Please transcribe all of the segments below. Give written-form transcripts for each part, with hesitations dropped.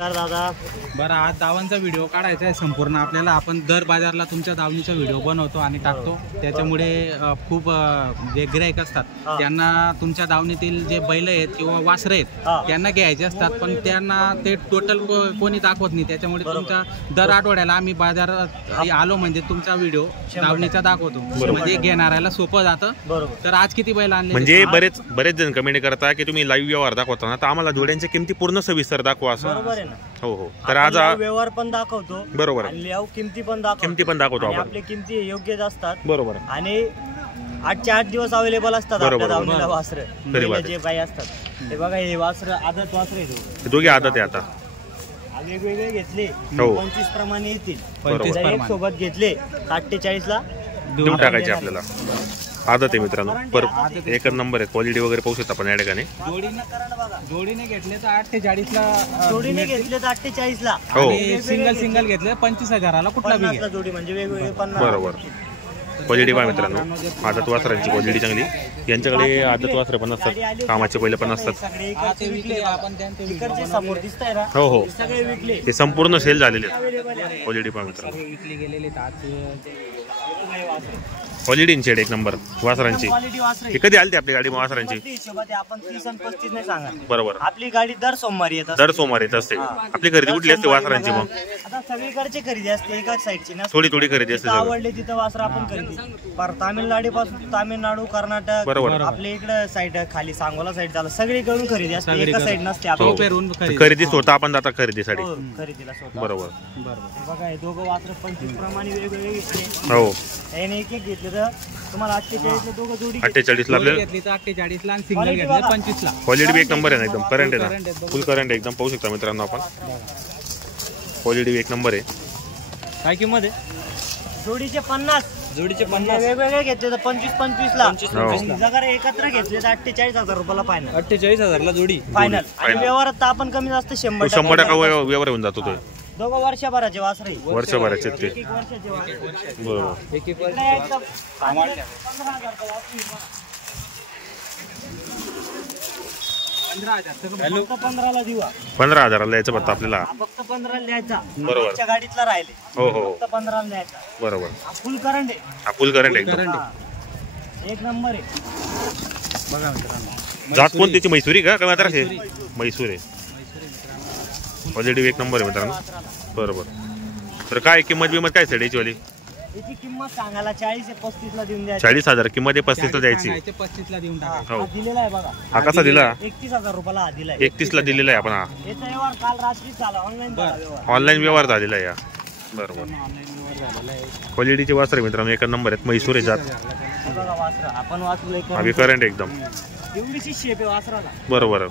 दादा बरं, आज दावणचा व्हिडिओ काढायचा आहे संपूर्ण आपल्याला. आपण दर बाजारला तुमच्या दावणीचा व्हिडिओ बनवतो आणि टाकतो. त्याच्यामुळे खूप जे गिराईक असतात त्यांना तुमच्या दावणीतील जे बैल आहेत किंवा वासरं आहेत त्यांना घ्यायचे असतात, पण त्यांना ते टोटल कोणी दाखवत नाही. त्याच्यामुळे तुमच्या दर आठवड्याला आम्ही बाजारात आलो म्हणजे तुमचा व्हिडिओ दावणीचा दाखवतो, म्हणजे घेणाऱ्याला सोपं जातं. तर आज किती बैल आणले? म्हणजे बरेच जण कमेंट करता की तुम्ही लाईव्ह व्यवहार दाखवता ना, तर आम्हाला जोड्यांची किमती पूर्ण सविस्तर दाखवा असं. हो हो, तर आज व्यवहार पण दाखवतो. बरोबर, किमती पण दाखवतो. आपण आपले किमती योग्य असतात. बरोबर. आणि 8 दिवस अवेलेबल असतात आपल्या दावणीला वासरं जे काही असतात. हे बघा, हे वासर आदत वासर आहे, दोघे आदत आहे. आता वेगवेगळे घेतले 25 प्रमाणे येतील. 25 एक सोबत घेतले 48 ला देऊन टाकायचे आपल्याला. आदत आहे मित्रांनो, एकच नंबर आहे. क्वालिटी वगैरे पाहू शकता आपण या ठिकाणी. जोडीने घेतले तर 48 ला, जोडीने घेतले तर 48 ला, आणि सिंगल घेतले 25,000 कुठला बी घ्या. जोडी म्हणजे वेगवेगळे 50. बरोबर. क्वालिटी पहा मित्रांनो, आदत वासरांची क्वालिटी चांगली. यांच्याकडे आदत वासरं पण असतात, कामाचे बैल पण असतात. समोर दिसताय ना, हो हो, सगळे विकले, ते संपूर्ण सेल झालेले आहेत. क्वालिटी पहा मित्रांनो, विकले गेलेले. क्वालिटी शेड एक नंबर वासरांची. कधी आली आपली गाडी वासरांची? आपण 30 आणि 35 नाही सांगा. बरोबर. आपली गाडी दर सोमवारी येत येत असते. आपली खरेदी कुठली असते वासरांची? मग आता सगळीकडची खरेदी असते, एकाच साईडची ना. थोडी खरेदी असते. आवडले तिथं वासर आपण खरेदी. पर तामिळनाडू पासून तामिळनाडू, कर्नाटक, बरोबर. आपल्या इकडे साईड खाली सांगोला साईड झालं, सगळीकडून खरेदी असते, एका साईड नसते. खरेदी स्वतः आपण जाता खरेदीसाठी. खरेदीला स्वतः. बरोबर. बघा, हे दोघं वासर 25 प्रमाणे वेगवेगळे घेतले. हो, याने एक घेतले तर तुम्हाला 48 ला दोघं जोडी. 48 ला आपल्याला घेतली तर 48 ला, आणि सिंगल घेतले 25 ला. क्वालिटी बी एक नंबर आहे ना, एकदम करंट आहे ना, फुल करंट एकदम पाहू शकता मित्रांनो आपण. क्वालिटी एक नंबर आहे. काय किंमत आहे जोडीचे? 50 वेगवेगळे घेतले तर 25 ला. जर एकत्र घेतले तर 48,000 रुपयाला फायनल. 48,000 ला जोडी फायनल. आणि व्यवहारात तर आपण कमी जास्त 100% व्यवहार होऊन जातो. तो दोघं वर्षभराचे वासरे. वर्षभराचे ते. एक वर्षाचे वासरे. बरोबर. एक वर्ष. 15 ला देऊ. 15,000 द्यायचं फक्त आपल्याला. फक्त 15 द्यायचा. बरोबर. गाडीतला राहिले. हो हो, फक्त 15 द्यायचा. बरोबर. फुल करंट आहे. फुल करंट एकदम एक नंबर आहे. बघा मित्रांनो, जात कोण त्याची? मैसूरी का मात्र? मैसूर आहे. क्वालिटी एक नंबर आहे मित्रांनो. बरोबर. तर काय किंमत काय सेडीची वाली? याची किंमत सांगायला 40-35 ला देऊन द्यायची. 40,000 किंमत आहे, 35 ला द्यायची. 25 ला देऊन टाका. हो, दिलेला आहे बघा. हा कसा दिला? 31,000 रुपयाला हा दिलाय. 31 ला दिलेला आहे आपण. हा याचा व्यवहार काल रात्री झाला, ऑनलाईन व्यवहार झालेला आहे या. बरोबर. क्वालिटीचे वासर मित्रांनो एक नंबर आहेत. मैसूर आहे जात. आपण वाचलो अभि करंट एकदम. एवढीशी शेप आहे वासराला. बरोबर.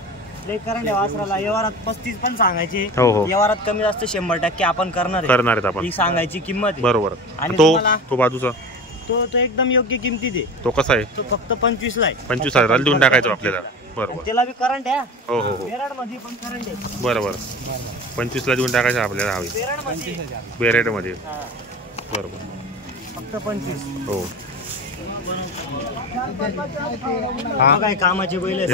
लय करंट आहे वासराला. व्यवहारात 35 पण सांगायचे. हो हो, व्यवहारात कमी जास्त 100% आपण करणार आहेत आपण. ही सांगायची किंमत. बरोबर. आणि तो बाजूचा तो एकदम योग्य किमतीत आहे. तो कसा आहे? तो फक्त 25 ला आहे. 25,000 देऊन टाकायचो आपल्याला. बरोबर. त्याला बी करंट आहे. हो हो हो, बेरड मध्ये पण करंट आहे. बरोबर. 25 ला देऊन टाकायचं आपल्याला. हवी बेरेड मध्ये. बरोबर. फक्त 25. हो, हा काय कामाची बैल आहे.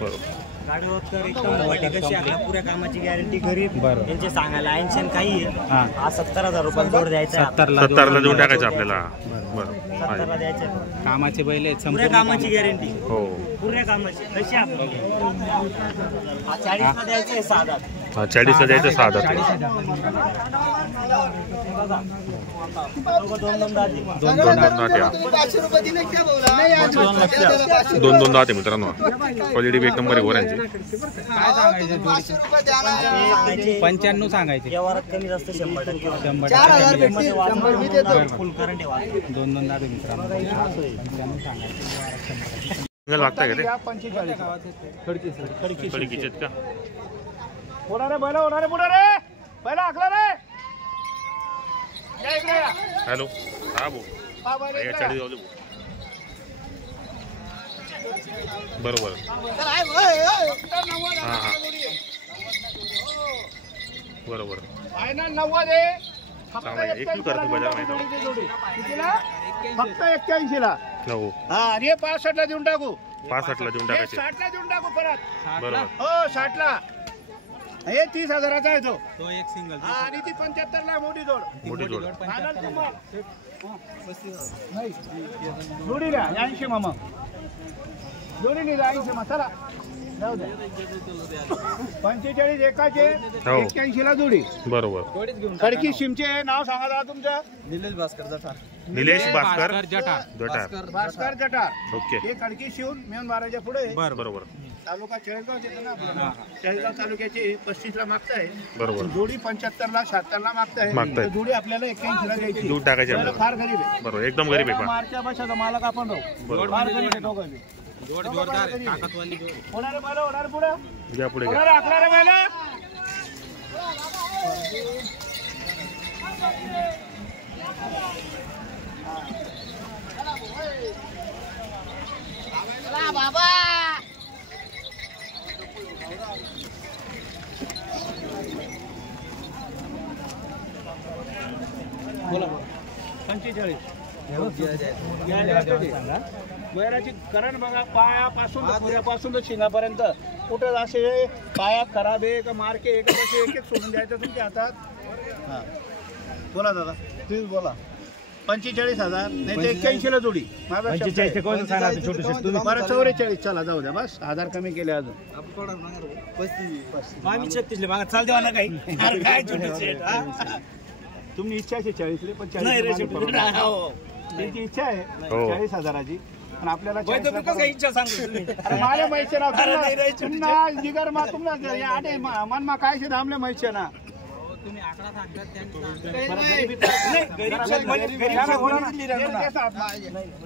बरोबर. गाडीवर एकदम मोठी कशी आपल्या पुऱ्या कामाची गॅरंटी गरीब यांचे सांगायला 80 काही आहे. हा 70,000 रुपये जोड द्यायचा. 70 ला देऊन टाकायचं आपल्याला. बरोबर. 70 ला द्यायचं. कामाचे बैल आहेत, पुऱ्या कामाची गॅरंटी. हो, पुऱ्या कामाची कशी आपली. 40 ला द्यायचं. 6,000. 40 ला द्यायचं. 6,000. दोन दाते मित्रांनो. क्वालिटी एक नंबर आहे गोऱ्यांची. 95 सांगायचे. व्यवहारात कमी जास्त 100%. फुल करंट आहे. 2 दाते मित्रांनो. 95 सांगायचे. लागताय का ते? खडकी खडकीचे का? हॅलो. हा भाऊ, 40 जाऊ दे. बरोबर. हा हा, बरोबर. फक्त 81 ला. हो, आणि 65 ला देऊन टाकू. 65 ला देऊन टाकायचे. 60 ला देऊन टाकू परत. बरोबर. हो 60 ला. हे 30,000चा आहे तो एक सिंगल आणि ती 75ला मोठी जोड. मोठी जोड फायनल किंमत नाही जोडीला 80 मामा जोडीने 80 मा चला जाऊ द्या 45 एकाचे 81ला जोडी. बरोबर. खडकी शिमचे नाव सांगा दादा तुमचं. निलेश भास्कर जठार भास्कर जठार. ओके. हे खडकी शिवून मेहून बाराच्या पुढे बरोबर. तालुका चाळीसगाव येतो ना आपल्याला. चाळीसगाव तालुक्याची 35ला मागताय. बरोबर. जोडी 75ला 76ला मागताय. मागताय. जोडी आपल्याला 81ला द्यायची. दूध टाकायचे पहिलं फार गरीब आहे. बरोबर. एकदम गरीब आहे. मार्चच्या भाषाचा मालक आपण राहू. बरोबर. फार गरीब आहे दोघं बी. जोड जोरदार आहे, ताकदवाली जोड. होणारे बैल होणारे पुढे घ्या पुढे घ्या. होणारे आखणारे बैल. बाबा बोला 45 वैराची करण बघा पायापासून तर पुढ्यापासून तर शिंगापर्यंत कुठं असे पाया खराब आहे का मार्के आहे का कसे एक एक सोडून द्यायचं तुमच्या हातात. हा बोला दादा प्लीज बोला. 45,000 नाही तर 81ला जोडी. माझा 45 बरं 44 चला जाऊ द्या बस 1000 कमी केले अजून. 36 मागा चाल देवा ना काही काय तुम्ही इच्छा आहे 40 पण 40 त्यांची इच्छा आहे 40,000ची पण आपल्याला इच्छा सांगतो माझ्या मैसे ना पुन्हा जिगर मा तुम्हाला आडे मन मा काय शे थांबले मैसे ना तुम्ही आकडा सांगतात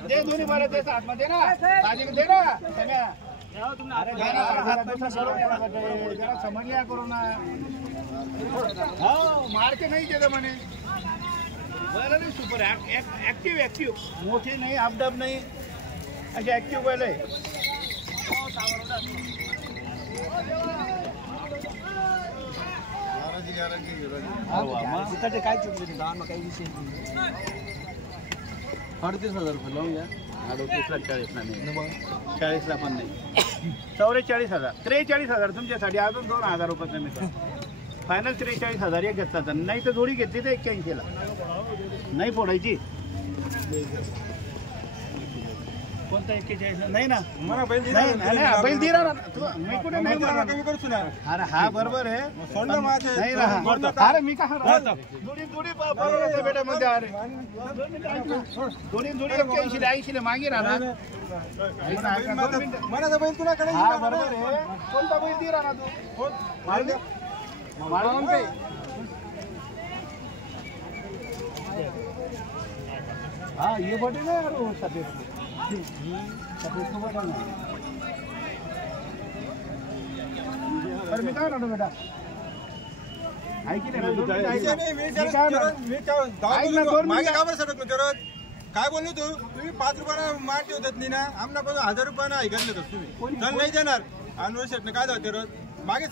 ते दोन्ही बरं ते आतमध्ये ना ताजी दे ना सगळ्या जरा समजल्या करू ना. हो मार्के नाही देत म्हणे बैल नाही सुपर ऍक्टिव्ह मोठे नाही अपडाप नाही असे ऍक्टिव्ह बैल आहे. काय चुकलं काही विषय 38,000 रुपये लावून घ्या. 40ला पण नाही 44,000 43,000 तुमच्यासाठी अजून 2,000 रुपये कमी कर. फायनल 43,000 एक घेतला तर नाही तर जोडी घेतली तर 81ला नाही फोडायची. कोणता 41 नाही ना मला बैल दिला ना मी कुठे नाही कमी करू ना. अरे हा बरोबर आहे नाही ना अरे मी का जोडी बरोबर बेटा मध्ये अरे जोडी 81 मागे राहणार मला बैल तुला कडे हा बरोबर आहे. कोणता बैल दिला ना तू मालूम काही हा ये बटे ना यार सफेद अरे मी काय म्हणतो बेटा काय बोललो तू तुम्ही 5 रुपयाला मार ठेवतात नाही ना आमना 1000 रुपयाला ऐकलं तुम्ही नाही देणार अनवर शेटने काय जाते रोज मागे